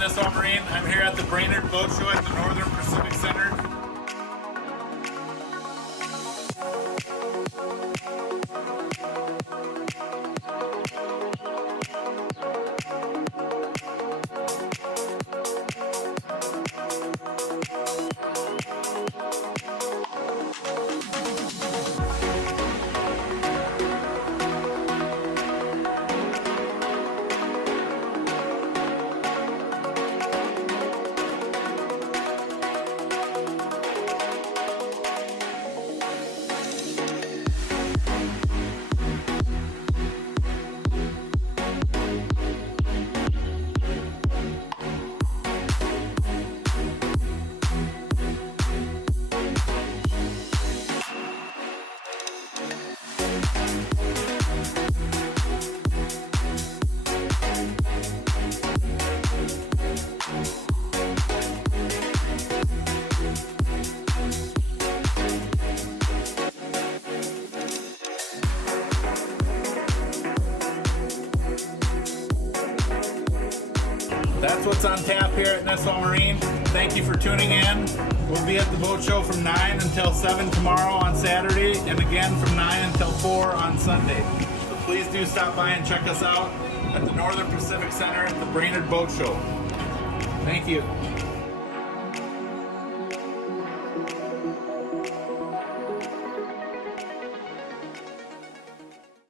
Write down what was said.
Nisswa Marine. I'm here at the Brainerd Boat Show at the Northern Pacific Center. That's what's on tap here at Nisswa Marine. Thank you for tuning in. We'll be at the boat show from 9 until 7 tomorrow on Saturday, and again from 9 until 4 on Sunday. So please do stop by and check us out at the Northern Pacific Center at the Brainerd Boat Show. Thank you.